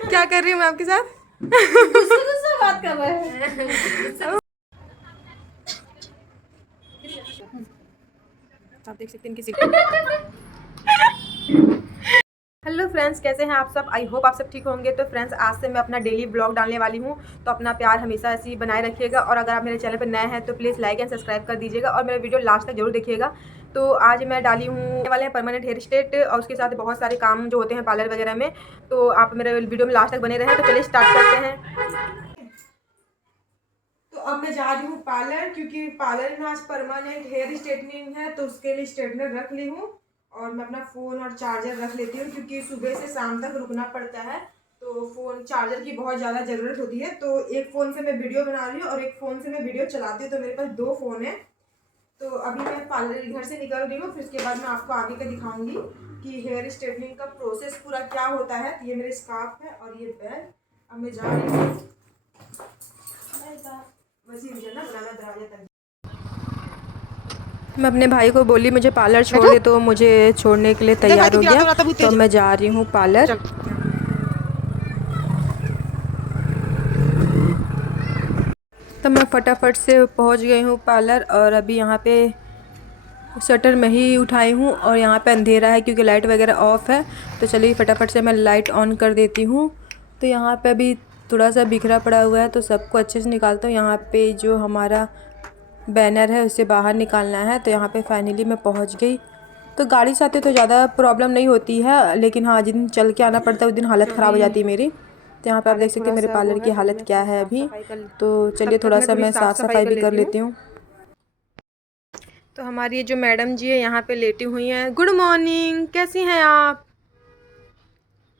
क्या कर रही हूँ मैं आपके साथ? गुस्सा बात कर रहे हैं। आप देख सकते हैं किसी हेलो फ्रेंड्स, कैसे हैं आप सब? आई होप आप सब ठीक होंगे। तो फ्रेंड्स, आज से मैं अपना डेली ब्लॉग डालने वाली हूं, तो अपना प्यार हमेशा ऐसे ही बनाए रखिएगा। और अगर आप मेरे चैनल पर नए हैं तो प्लीज़ लाइक एंड सब्सक्राइब कर दीजिएगा और मेरा वीडियो लास्ट तक जरूर देखिएगा। तो आज मैं डाली हूँ वाले हैं परमानेंट हेयर स्ट्रेट, और उसके साथ बहुत सारे काम जो होते हैं पार्लर वगैरह में। तो आप मेरे वीडियो में लास्ट तक बने रहें। तो चलिए स्टार्ट करते हैं। तो अब मैं जा रही हूँ पार्लर, क्योंकि पार्लर में आज परमानेंट हेयर स्ट्रेटनिंग है, तो उसके लिए स्ट्रेटनर रख ली हूँ। और मैं अपना फ़ोन और चार्जर रख लेती हूँ, क्योंकि सुबह से शाम तक रुकना पड़ता है, तो फ़ोन चार्जर की बहुत ज़्यादा ज़रूरत होती है। तो एक फ़ोन से मैं वीडियो बना रही हूँ और एक फ़ोन से मैं वीडियो चलाती हूँ, तो मेरे पास 2 फ़ोन है। तो अभी मैं पार्लर घर से निकल रही हूँ, फिर उसके बाद मैं आपको आगे का दिखाऊंगी कि हेयर स्ट्रेटनिंग का प्रोसेस पूरा क्या होता है। ये मेरे स्कार्फ है और ये बैग। अब मैं जा रही हूँ, मैं अपने भाई को बोली मुझे पार्लर छोड़ दे, तो मुझे छोड़ने के लिए तैयार हो गया। तो मैं जा रही हूँ पार्लर। तो मैं फटाफट से पहुँच गई हूँ पार्लर, और अभी यहाँ पे शटर मैं ही उठाई हूँ, और यहाँ पे अंधेरा है क्योंकि लाइट वगैरह ऑफ है। तो चलिए फटाफट से मैं लाइट ऑन कर देती हूँ। तो यहाँ पे अभी थोड़ा सा बिखरा पड़ा हुआ है, तो सबको अच्छे से निकालता हूँ। यहाँ पे जो हमारा बैनर है उसे बाहर निकालना है। तो यहाँ पे फाइनली मैं पहुँच गई। तो गाड़ी से आते तो ज़्यादा प्रॉब्लम नहीं होती है, लेकिन हाँ, जिस दिन चल के आना पड़ता है उस दिन हालत ख़राब हो जाती है मेरी। तो यहाँ पे आप देख सकते हैं मेरे पार्लर की हालत क्या है अभी। तो चलिए थोड़ा सा मैं साफ़ सफाई भी कर लेती हूँ। तो हमारी ये जो मैडम जी है यहाँ पे लेटी हुई हैं। गुड मॉर्निंग, कैसी हैं आप?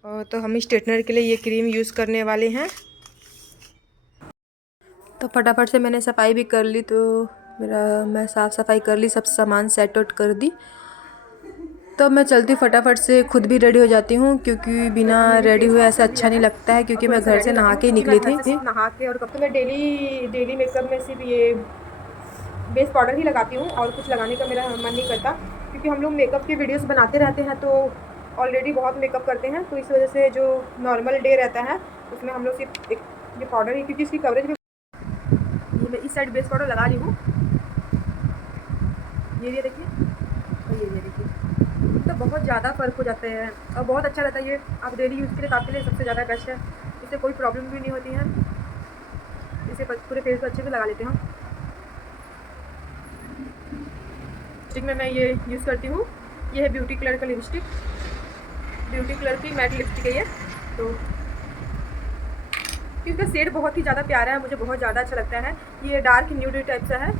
और तो हम स्ट्रेटनर के लिए ये क्रीम यूज़ करने वाले हैं। तो फटाफट से मैंने सफाई भी कर ली। तो मैं साफ़ सफाई कर ली, सब सामान सेट आउट कर दी। तो मैं चलती फटाफट से खुद भी रेडी हो जाती हूँ, क्योंकि बिना रेडी हुए ऐसा अच्छा नहीं लगता है, क्योंकि मैं घर से नहा के ही निकली थी। नहा के और कब तो मैं डेली मेकअप में सिर्फ ये बेस पाउडर ही लगाती हूँ, और कुछ लगाने का मेरा मन नहीं करता, क्योंकि हम लोग मेकअप की वीडियोस बनाते रहते हैं, तो ऑलरेडी बहुत मेकअप करते हैं। तो इस वजह से जो नॉर्मल डे रहता है उसमें हम लोग सिर्फ एक ये पाउडर ही, क्योंकि इसकी कवरेज भी। ये मैं इस साइड बेस पाउडर लगा रही हूँ, ये देखिए, और ये देखिए। तो बहुत ज़्यादा फ़र्क हो जाता है और बहुत अच्छा रहता है ये। आप डेली यूज़ के लिए आपके लिए सबसे ज़्यादा बेस्ट है। इससे कोई प्रॉब्लम भी नहीं होती है। इसे पूरे फेस पर अच्छे से लगा लेते हैं। लिपस्टिक में मैं ये यूज़ करती हूँ, ये है ब्यूटी कलर का लिपस्टिक, ब्यूटी कलर की मैट लिपस्टिक है ये। तो इसका शेड बहुत ही ज़्यादा प्यारा है, मुझे बहुत ज़्यादा अच्छा लगता है। ये डार्क न्यूड टाइप सा है।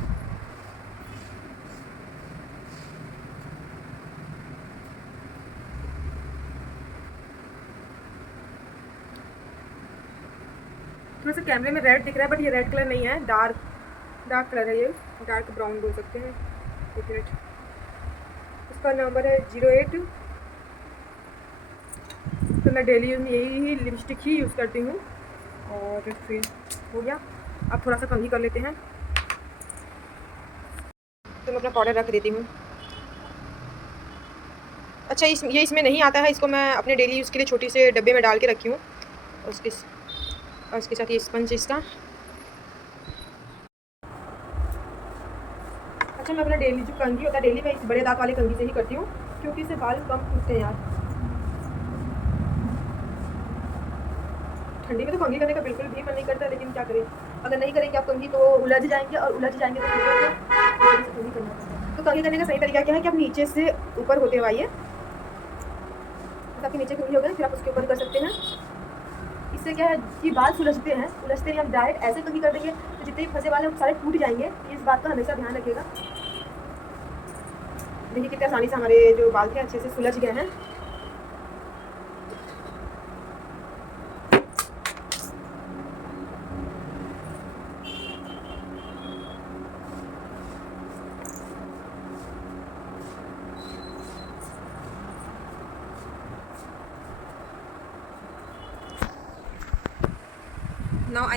थोड़ा सा कैमरे में रेड दिख रहा है, बट ये रेड कलर नहीं है, डार्क कलर है, ये डार्क ब्राउन बोल सकते हैं। एक मिनट, इसका नंबर है 08। तो मैं डेली यूज़ में यही लिपस्टिक ही यूज़ करती हूँ। और फिर हो गया, अब थोड़ा सा कम ही कर लेते हैं। तो मैं अपना पाउडर रख देती हूँ। अच्छा, ये इसमें नहीं आता है, इसको मैं अपने डेली यूज़ के लिए छोटी से डब्बे में डाल के रखी हूँ। और उसके साथ ये स्पंज इसका। अच्छा, मैं अपना डेली जो कंघी होता है, डेली मैं इस बड़े दांत वाली कंघी से ही करती हूँ, क्योंकि इससे बाल कम टूटते हैं यार। ठंडी में तो कंघी करने का बिल्कुल भी मन नहीं करता, लेकिन क्या करें, अगर नहीं करेंगे आप कंघी तो उलझ जाएंगे, और उलझ जाएंगे तो कंघी करना पड़ता है। तो कंघी करने का सही तरीका क्या है कि आप नीचे से ऊपर होते हुए आइए, तो आपके नीचे कंघी हो गए, फिर आप उसके ऊपर कर सकते हैं। इससे क्या है कि बाल सुलझते हैं, उलझते हैं। हम डायरेक्ट ऐसे कंघी कर देंगे तो जितने भी फंसे वाले हैं सारे टूट जाएंगे। इस बात का हमेशा ध्यान रखिएगा। देखिए कितने आसानी से हमारे जो बाल थे अच्छे से सुलझ गए हैं।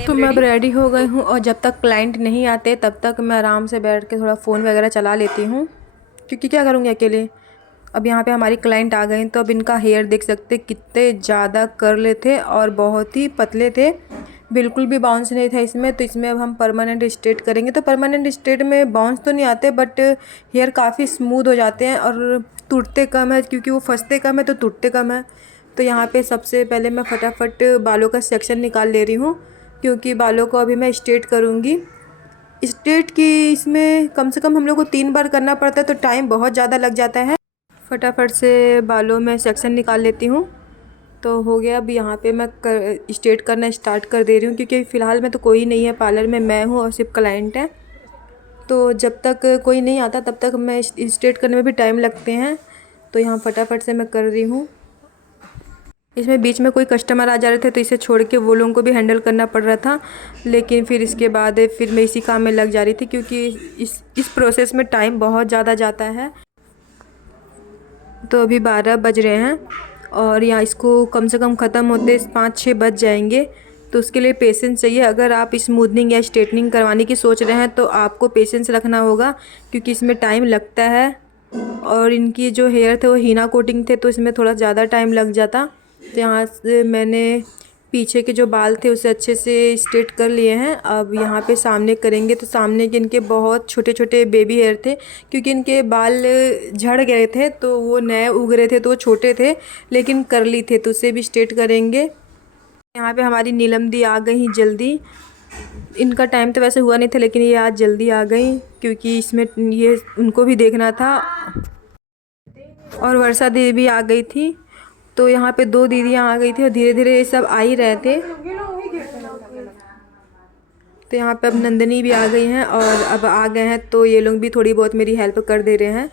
तो मैं अब रेडी हो गई हूँ, और जब तक क्लाइंट नहीं आते तब तक मैं आराम से बैठ के थोड़ा फ़ोन वगैरह चला लेती हूँ, क्योंकि क्या करूँगी अकेले। अब यहाँ पे हमारी क्लाइंट आ गई, तो अब इनका हेयर देख सकते कितने ज़्यादा कर्ल थे और बहुत ही पतले थे, बिल्कुल भी बाउंस नहीं था इसमें। तो इसमें अब हम परमानेंट स्ट्रेट करेंगे। तो परमानेंट स्ट्रेट में बाउंस तो नहीं आते, बट हेयर काफ़ी स्मूथ हो जाते हैं और टूटते कम है, क्योंकि वो फंसते कम है तो टूटते कम है। तो यहाँ पे सबसे पहले मैं फटाफट बालों का सेक्शन निकाल ले रही हूँ, क्योंकि बालों को अभी मैं स्ट्रेट करूँगी। स्ट्रेट की इसमें कम से कम हम लोग को 3 बार करना पड़ता है, तो टाइम बहुत ज़्यादा लग जाता है। फटाफट से बालों में सेक्शन निकाल लेती हूँ। तो हो गया। अब यहाँ पे मैं स्ट्रेट करना स्टार्ट कर दे रही हूँ, क्योंकि फ़िलहाल में तो कोई नहीं है पार्लर में, मैं हूँ और सिर्फ क्लाइंट है। तो जब तक कोई नहीं आता तब तक मैं स्ट्रेट करने में भी टाइम लगते हैं। तो यहाँ फटाफट से मैं कर रही हूँ। इसमें बीच में कोई कस्टमर आ जा रहे थे, तो इसे छोड़ के वो लोगों को भी हैंडल करना पड़ रहा था। लेकिन फिर इसके बाद फिर मैं इसी काम में लग जा रही थी, क्योंकि इस प्रोसेस में टाइम बहुत ज़्यादा जाता है। तो अभी 12 बज रहे हैं और यहाँ इसको कम से कम ख़त्म होते 5-6 बज जाएंगे। तो उसके लिए पेशेंस चाहिए। अगर आप स्मूथनिंग या स्ट्रेटनिंग करवाने की सोच रहे हैं तो आपको पेशेंस रखना होगा, क्योंकि इसमें टाइम लगता है। और इनकी जो हेयर थे वो हीना कोटिंग थे, तो इसमें थोड़ा ज़्यादा टाइम लग जाता। तो यहाँ से मैंने पीछे के जो बाल थे उसे अच्छे से स्ट्रेट कर लिए हैं। अब यहाँ पे सामने करेंगे। तो सामने के इनके बहुत छोटे छोटे बेबी हेयर थे, क्योंकि इनके बाल झड़ गए थे, तो वो नए उग रहे थे, तो वो छोटे थे लेकिन करली थे, तो उसे भी स्ट्रेट करेंगे। यहाँ पे हमारी नीलम दी आ गई जल्दी। इनका टाइम तो वैसे हुआ नहीं था, लेकिन ये आज जल्दी आ गई, क्योंकि इसमें ये उनको भी देखना था। और वर्षा दी भी आ गई थी। तो यहाँ पे 2 दीदियाँ आ गई थी और धीरे धीरे ये सब आ ही रहे थे। तो यहाँ पे अब नंदिनी भी आ गई हैं और अब आ गए हैं, तो ये लोग भी थोड़ी बहुत मेरी हेल्प कर दे रहे हैं।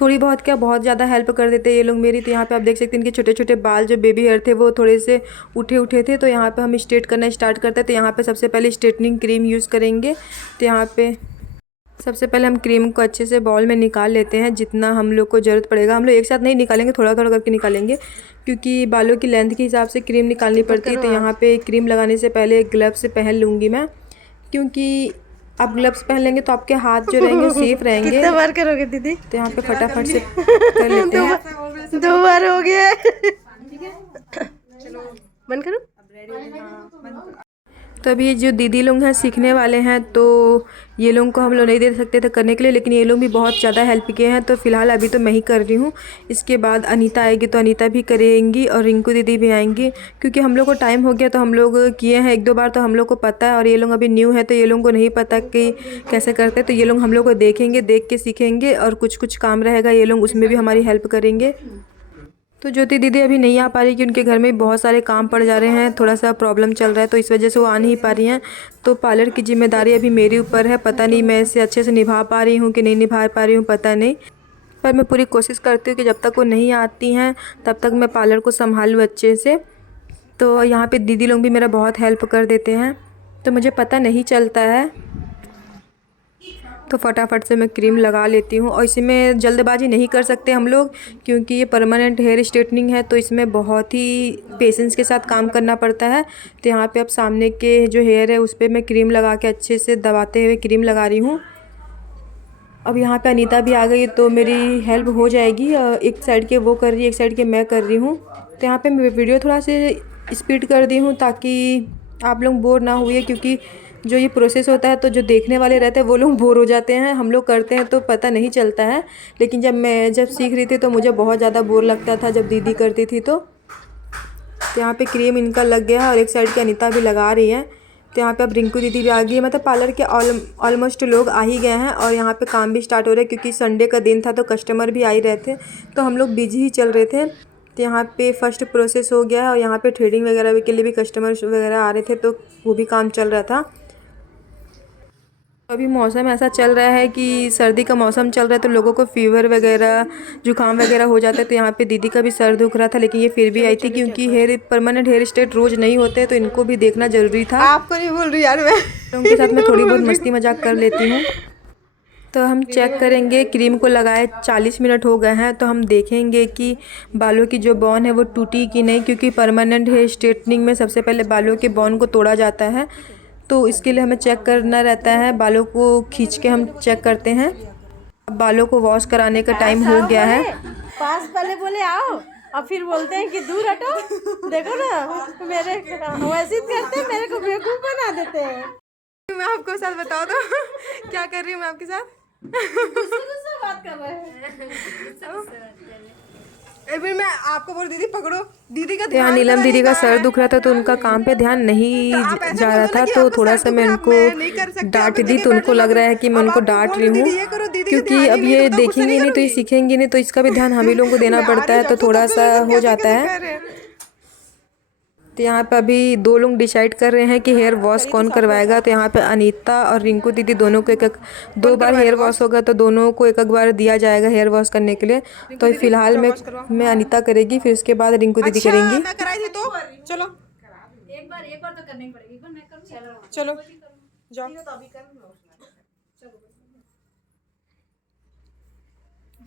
थोड़ी बहुत क्या, बहुत ज़्यादा हेल्प कर देते हैं ये लोग मेरी। तो यहाँ पे आप देख सकते हैं इनके छोटे छोटे बाल जो बेबी हेयर थे वो थोड़े से उठे थे। तो यहाँ पे हम स्ट्रेट करना स्टार्ट करते हैं। तो यहाँ पे सबसे पहले स्ट्रेटनिंग क्रीम यूज़ करेंगे। तो यहाँ पे सबसे पहले हम क्रीम को अच्छे से बाउल में निकाल लेते हैं, जितना हम लोग को ज़रूरत पड़ेगा। हम लोग एक साथ नहीं निकालेंगे, थोड़ा थोड़ा करके निकालेंगे, क्योंकि बालों की लेंथ के हिसाब से क्रीम निकालनी पड़ती है। तो यहाँ पे क्रीम लगाने से पहले ग्लव्स पहन लूँगी मैं, क्योंकि आप ग्लव्स पहन लेंगे तो आपके हाथ जो रहेंगे सेफ रहेंगे। कितने बार करोगे दीदी? तो यहाँ पे फटाफट से कर लेते हैं। 2 बार हो गया है। बंद करो। तो अभी ये जो दीदी लोग हैं सीखने वाले हैं, तो ये लोगों को हम लोग नहीं दे सकते थे करने के लिए, लेकिन ये लोग भी बहुत ज़्यादा हेल्प किए हैं। तो फ़िलहाल अभी तो मैं ही कर रही हूँ। इसके बाद अनीता आएगी तो अनीता भी करेंगी और रिंकू दीदी भी आएंगी, क्योंकि हम लोग को टाइम हो गया तो हम लोग किए हैं 1-2 बार, तो हम लोग को पता है। और ये लोग अभी न्यू है, तो ये लोगों को नहीं पता कि कैसे करते। तो ये लोग हम लोग को देखेंगे, देख के सीखेंगे, और कुछ काम रहेगा ये लोग उसमें भी हमारी हेल्प करेंगे। तो ज्योति दीदी अभी नहीं आ पा रही, कि उनके घर में बहुत सारे काम पड़ जा रहे हैं, थोड़ा सा प्रॉब्लम चल रहा है, तो इस वजह से वो आ नहीं पा रही हैं। तो पार्लर की जिम्मेदारी अभी मेरे ऊपर है। पता नहीं मैं इसे अच्छे से निभा पा रही हूँ कि नहीं निभा पा रही हूँ, पता नहीं। पर मैं पूरी कोशिश करती हूँ कि जब तक वो नहीं आती हैं तब तक मैं पार्लर को संभालूँ अच्छे से। तो यहाँ पर दीदी लोग भी मेरा बहुत हेल्प कर देते हैं, तो मुझे पता नहीं चलता है। तो फटाफट से मैं क्रीम लगा लेती हूँ। और इसमें जल्दबाजी नहीं कर सकते हम लोग, क्योंकि ये परमानेंट हेयर स्ट्रेटनिंग है, तो इसमें बहुत ही पेशेंस के साथ काम करना पड़ता है। तो यहाँ पे अब सामने के जो हेयर है उस पर मैं क्रीम लगा के अच्छे से दबाते हुए क्रीम लगा रही हूँ। अब यहाँ पे अनीता भी आ गई, तो मेरी हेल्प हो जाएगी। एक साइड के वो कर रही है, एक साइड के मैं कर रही हूँ। तो यहाँ पर मैं वीडियो थोड़ा से स्पीड कर दी हूँ, ताकि आप लोग बोर ना हुए, क्योंकि जो ये प्रोसेस होता है तो जो देखने वाले रहते हैं वो लोग बोर हो जाते हैं। हम लोग करते हैं तो पता नहीं चलता है, लेकिन जब सीख रही थी तो मुझे बहुत ज़्यादा बोर लगता था जब दीदी करती थी। तो यहाँ पे क्रीम इनका लग गया है और एक साइड की अनीता भी लगा रही है। तो यहाँ पे अब रिंकू दीदी भी आ गई है। मतलब पार्लर के ऑलमोस्ट लोग आ ही गए हैं और यहाँ पे काम भी स्टार्ट हो रहा है, क्योंकि संडे का दिन था तो कस्टमर भी आ ही रहे थे, तो हम लोग बिजी ही चल रहे थे। तो यहाँ पे फर्स्ट प्रोसेस हो गया है और यहाँ पे थ्रेडिंग वगैरह के लिए भी कस्टमर्स वगैरह आ रहे थे, तो वो भी काम चल रहा था। अभी मौसम ऐसा चल रहा है कि सर्दी का मौसम चल रहा है, तो लोगों को फीवर वगैरह जुकाम वगैरह हो जाता है। तो यहाँ पे दीदी का भी सर दुख रहा था, लेकिन ये फिर भी आई थी, क्योंकि परमानेंट हेयर स्ट्रेट रोज़ नहीं होते, तो इनको भी देखना ज़रूरी था। आपको नहीं बोल रही यार, मैं उनके साथ मैं थोड़ी बहुत मस्ती मजाक कर लेती हूँ। तो हम चेक करेंगे, क्रीम को लगाए 40 मिनट हो गए हैं, तो हम देखेंगे कि बालों की जो बॉन है वो टूटी कि नहीं, क्योंकि परमानेंट हेयर स्ट्रेटनिंग में सबसे पहले बालों के बॉन को तोड़ा जाता है। तो इसके लिए हमें चेक करना रहता है, बालों को खींच के हम चेक करते हैं। अब बालों को वॉश कराने का टाइम हो गया है, पास पहले बोले आओ और फिर बोलते हैं कि दूर हटो। देखो ना मेरे वैसे ही करते हैं, मेरे को बेवकूफ बना देते हैं। मैं आपको साथ बताओ तो क्या कर रही हूँ मैं आपके साथ। गुस्से बात कर रहे हैं। फिर मैं आपको बोल दीदी पकड़ो, दीदी का यहाँ नीलम दीदी का सर दुख रहा था तो उनका काम पे ध्यान नहीं जा रहा था, तो थोड़ा सा मैं उनको डांट दी। तो उनको लग रहा है कि मैं उनको डांट रही हूँ, क्योंकि अब ये देखेंगे नहीं तो ये सीखेंगे नहीं, तो इसका भी ध्यान हम ही लोगों को देना पड़ता है, तो थोड़ा सा हो जाता है। तो यहाँ पे अभी दो लोग डिसाइड कर रहे हैं कि हेयर वॉश कौन करवाएगा। तो यहाँ पे अनीता और रिंकू दीदी दोनों को एक दो बार हेयर वॉश होगा, तो दोनों को एक बार दिया जाएगा हेयर वॉश करने के लिए। तो फिलहाल मैं अनीता करेगी, फिर उसके बाद रिंकू दीदी करेंगी। मैं कराई थी तो चलो एक बार तो करनी पड़ेगी, एक बार मैं करूँ। चलो जाओ।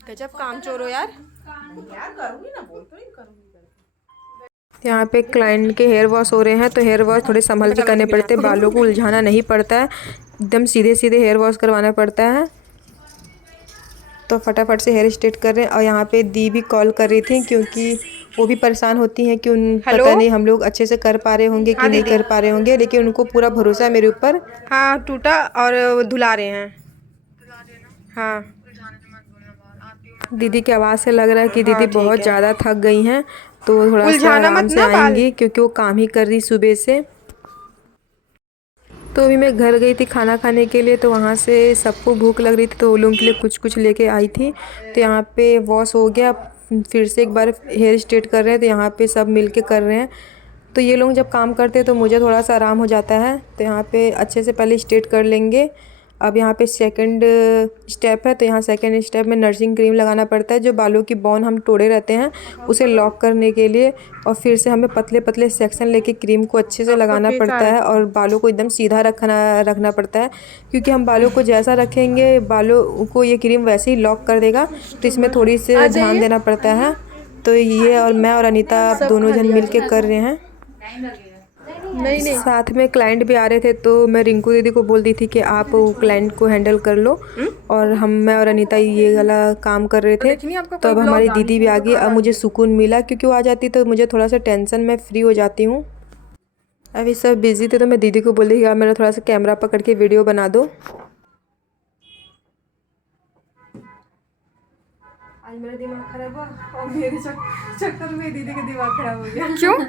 गजब काम चोर हो यार। करूँगी ना, बोल तो नहीं करूँगी। यहाँ पे क्लाइंट के हेयर वॉश हो रहे हैं, तो हेयर वॉश थोड़े संभल के करने पड़ते हैं, बालों को उलझाना नहीं पड़ता है, एकदम सीधे सीधे हेयर वॉश करवाना पड़ता है। तो फटाफट से हेयर स्ट्रेट कर रहे हैं। और यहाँ पे दी भी कॉल कर रही थी, क्योंकि वो भी परेशान होती हैं कि पता नहीं हम लोग अच्छे से कर पा रहे होंगे कि नहीं कर पा रहे होंगे, लेकिन उनको पूरा भरोसा है मेरे ऊपर। हाँ टूटा और धुला रहे हैं। हाँ दीदी की आवाज़ से लग रहा है कि दीदी बहुत ज़्यादा थक गई हैं, तो थोड़ा सा आराम से आएंगी, क्योंकि वो काम ही कर रही सुबह से। तो अभी मैं घर गई थी खाना खाने के लिए, तो वहाँ से सबको भूख लग रही थी, तो वो लोगों के लिए कुछ कुछ लेके आई थी। तो यहाँ पे वॉश हो गया, फिर से एक बार हेयर स्ट्रेट कर रहे हैं, तो यहाँ पे सब मिल के कर रहे हैं। तो ये लोग जब काम करते हैं तो मुझे थोड़ा सा आराम हो जाता है। तो यहाँ पे अच्छे से पहले स्ट्रेट कर लेंगे। अब यहाँ पे सेकंड स्टेप है, तो यहाँ सेकंड स्टेप में नर्सिंग क्रीम लगाना पड़ता है, जो बालों की बॉन हम तोड़े रहते हैं उसे लॉक करने के लिए। और फिर से हमें पतले पतले सेक्शन लेके क्रीम को अच्छे से लगाना पड़ता है, और बालों को एकदम सीधा रखना पड़ता है, क्योंकि हम बालों को जैसा रखेंगे बालों को ये क्रीम वैसे ही लॉक कर देगा। तो इसमें थोड़ी सी ध्यान देना पड़ता है। तो ये और मैं और अनीता दोनों जन मिल के कर रहे हैं। नहीं साथ में क्लाइंट भी आ रहे थे, तो मैं रिंकू दीदी को बोल दी थी कि आप क्लाइंट को हैंडल कर लो, और मैं और अनीता ये वाला काम कर रहे थे। तो अब हमारी दीदी भी आ गई। अब मुझे सुकून मिला, क्योंकि वो आ जाती तो मुझे थोड़ा सा टेंशन में फ्री हो जाती हूँ। अभी सब बिजी थे, तो मैं दीदी को बोल दी कि आप मेरा थोड़ा सा कैमरा पकड़ के वीडियो बना दो। आज मेरा दिमाग खराब हुआ, और मेरे चक्कर में दीदी का दिमाग खराब हो गया। क्यों?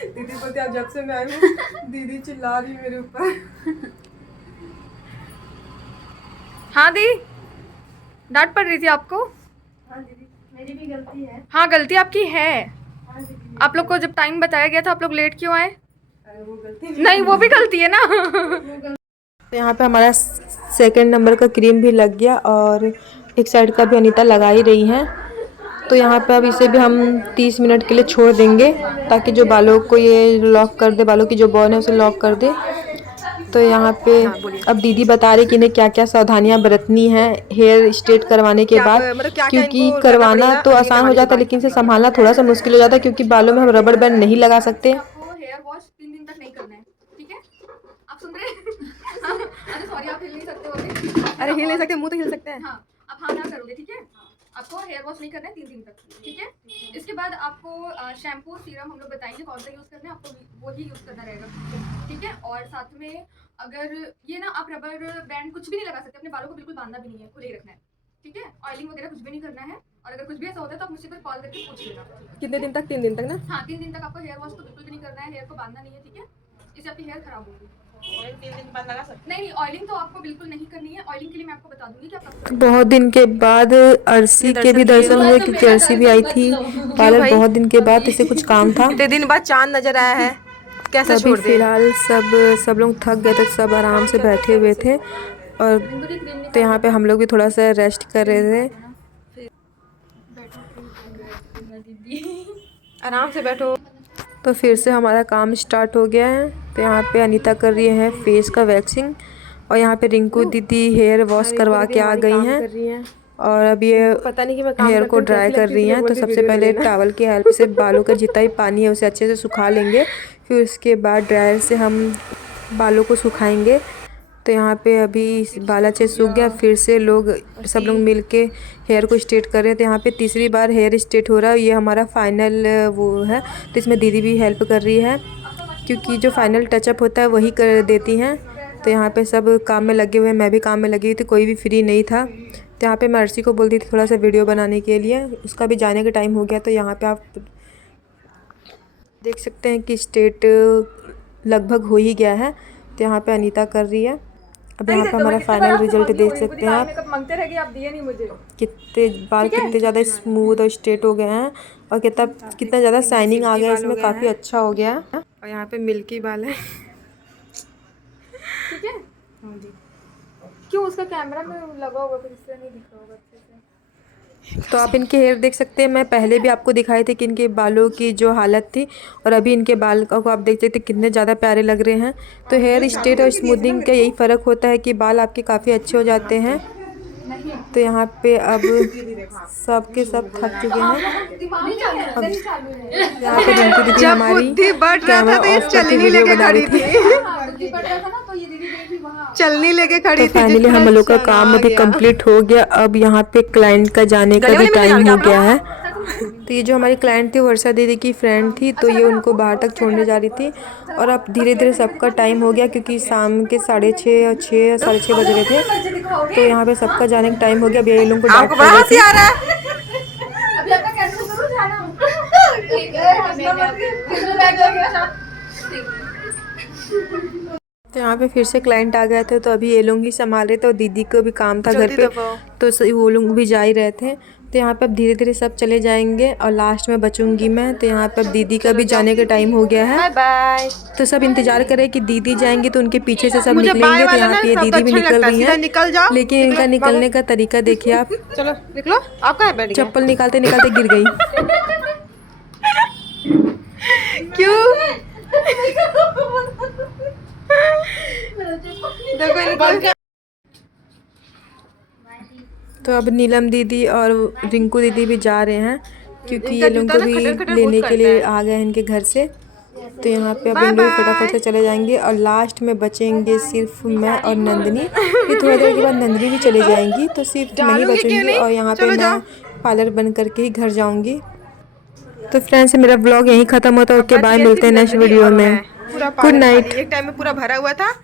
दीदी बोलती अब जब से मैं आई हूँ दीदी चिल्ला रही मेरे ऊपर। हाँ दी, डांट पड़ रही थी आपको? हाँ दीदी, मेरी भी गलती है। हाँ गलती आपकी है। हाँ दीदी, आप लोग को जब टाइम बताया गया था आप लोग लेट क्यों आए? वो गलती नहीं वो भी गलती है ना। तो यहाँ पे हमारा सेकंड नंबर का क्रीम भी लग गया, और एक साइड का भी अनीता लगा ही रही हैं। तो यहाँ पे अब इसे भी हम 30 मिनट के लिए छोड़ देंगे, ताकि जो बालों को ये लॉक कर दे, बालों की जो बॉन है उसे लॉक कर दे। तो यहाँ पे अब दीदी बता रही कि इन्हें क्या क्या सावधानियां बरतनी है हेयर स्ट्रेट करवाने के बाद, क्योंकि करवाना तो आसान हो जाता है, लेकिन इसे संभालना थोड़ा सा मुश्किल हो जाता है, क्योंकि बालों में हम रबर बैंड नहीं लगा सकते। आपको हेयर वॉश 3 दिन तक नहीं करना है, ठीक है? आप सुन रहे हैं? अरे सॉरी, आप हिल नहीं सकते होगे। अरे हिल नहीं सकते, मुंह तो हिल सकते हैं। हाँ, आप हाँ ना करोगे, ठीक है? आपको हेयर वॉश नहीं करना है 3 दिन तक, ठीक है? इसके बाद आपको शैम्पू सीरम हम लोग बताएंगे कौन सा यूज़ करना है, आपको वही यूज़ करना रहेगा, ठीक है? और साथ में अगर ये ना आप रबर बैंड कुछ भी नहीं लगा सकते, अपने बालों को बिल्कुल बांधना भी नहीं है, खुले ही रखना है, ठीक है? ऑयलिंग वगैरह कुछ भी नहीं करना है, और अगर कुछ भी ऐसा होता है तो आप मुझसे फिर कॉल करके पूछ लेना। कितने दिन तक? 3 दिन तक ना? हाँ, 3 दिन तक आपको हेयर वॉश तो बिल्कुल भी नहीं करना है, हेयर को बांधना नहीं है, ठीक है? इससे आपकी हेयर खराब होगी। नहीं, ऑयलिंग तो आपको बिल्कुल नहीं करनी है। ऑयलिंग के लिए मैं आपको बता दूंगी कि आप कब करें। बहुत दिन के बाद अर्शी के भी दर्शन हुए, क्योंकि अर्शी भी आई थी पार्लर बहुत दिन के बाद, इसे कुछ काम था। इतने दिन बाद चांद नजर आया है, कैसे तभी छोड़ दे। फिलहाल सब लोग थक गए थे, तो सब आराम से बैठे हुए थे, और तो यहाँ पे हम लोग भी थोड़ा सा रेस्ट कर रहे थे। आराम से बैठो। तो फिर से हमारा काम स्टार्ट हो गया है। तो यहाँ पे अनीता कर रही है फेस का वैक्सिंग, और यहाँ पे रिंकू दीदी हेयर वॉश करवा के आ गई हैं, और अब ये पता नहीं कि मैं हेयर को ड्राई कर रही हैं। तो सबसे पहले टॉवल की हेल्प से बालों का जितना भी पानी है उसे अच्छे से सुखा लेंगे, फिर उसके बाद ड्रायर से हम बालों को सुखाएंगे। तो यहाँ पे अभी बाल अच्छे सूख गया, फिर से सब लोग मिल के हेयर को स्ट्रेट कर रहे थे। यहाँ पे तीसरी बार हेयर स्ट्रेट हो रहा है, ये हमारा फाइनल वो है। तो इसमें दीदी भी हेल्प कर रही है, क्योंकि जो फाइनल टचअप होता है वही कर देती हैं। तो यहाँ पे सब काम में लगे हुए हैं, मैं भी काम में लगी हुई थी, कोई भी फ्री नहीं था। तो यहाँ पे मैं अर्शी को बोलती थी थोड़ा सा वीडियो बनाने के लिए, उसका भी जाने का टाइम हो गया। तो यहाँ पे आप देख सकते हैं कि स्ट्रेट लगभग हो ही गया है। तो यहाँ पे अनीता कर रही है। अब यहाँ पे हमारा फाइनल रिजल्ट देख सकते हैं आप, मांगते रह गए, आप दिए नहीं मुझे। कितने बाल कितने ज़्यादा स्मूथ और स्ट्रेट हो गए हैं, और कितना ज़्यादा शाइनिंग आ गया इसमें, काफ़ी अच्छा हो गया है। और यहाँ पे मिल्की बाल है। ठीक है, क्यों उसका कैमरा में लगा होगा फिर इससे नहीं दिख रहा होगा अच्छे से। तो आप इनके हेयर देख सकते हैं, मैं पहले भी आपको दिखाई थी कि इनके बालों की जो हालत थी, और अभी इनके बाल को आप देख सकते हैं कितने ज़्यादा प्यारे लग रहे हैं। तो हेयर स्ट्रेट और स्मूथनिंग का यही फ़र्क होता है कि बाल आपके काफ़ी अच्छे हो जाते हैं। तो यहाँ पे अब सब के सब थक चुके हैं। अब यहाँ पे रिंकू दीदी हमारी कैमरा ऑफ करके वीडियो बना रही थी। चलनी लेके खड़ी तो फाइनली हम लोग का काम अभी कंप्लीट हो गया। अब यहाँ पे क्लाइंट का जाने का भी टाइम हो गया है। तो ये जो हमारी क्लाइंट थी वर्षा दीदी की फ्रेंड थी, तो ये उनको बाहर तक छोड़ने जा रही थी। और अब धीरे धीरे सबका टाइम हो गया, क्योंकि शाम के 6:30 और 6:30 बज रहे थे। तो यहाँ पे सबका जाने का टाइम हो गया। अभी ये लोगों को डांट पड़ रही थी। अभी आपका कैंसिल करूं जाना? तो यहाँ पे फिर से क्लाइंट आ गए थे, तो अभी ये लोग ही संभाल रहे थे, और दीदी को भी काम था घर पे, तो वो लोग भी जा ही रहे थे। तो यहाँ पे अब धीरे धीरे सब चले जाएंगे, और लास्ट में बचूंगी मैं। तो यहाँ पे अब दीदी का भी जाने का टाइम हो गया है। बाय। तो सब इंतजार करें कि दीदी जाएंगी, तो उनके पीछे से सब निकलेंगे। तो यहाँ पे दीदी भी निकल रही हैं, निकल जाओ। लेकिन इनका निकलने का तरीका देखिए आप। चलो निकलो, आप कहाँ बैठ गए? चप्पल निकालते निकालते गिर गई। क्यों? देखो इनको। तो अब नीलम दीदी और रिंकू दीदी भी जा रहे हैं, क्योंकि ये लोग को भी लेने के लिए आ गए हैं इनके घर से। तो यहाँ पे अब इन लोग फटाफट से चले जाएंगे, और लास्ट में बचेंगे सिर्फ मैं और नंदिनी। फिर थोड़ी देर के बाद नंदिनी भी चले जाएंगी, तो सिर्फ मैं ही बचूंगी, और यहाँ पे मैं पार्लर बंद करके ही घर जाऊंगी। तो फ्रेंड्स, मेरा ब्लॉग यहीं ख़त्म होता है। ओके बाय, मिलते हैं नेक्स्ट वीडियो में। Good night. एक टाइम में पूरा भरा हुआ था।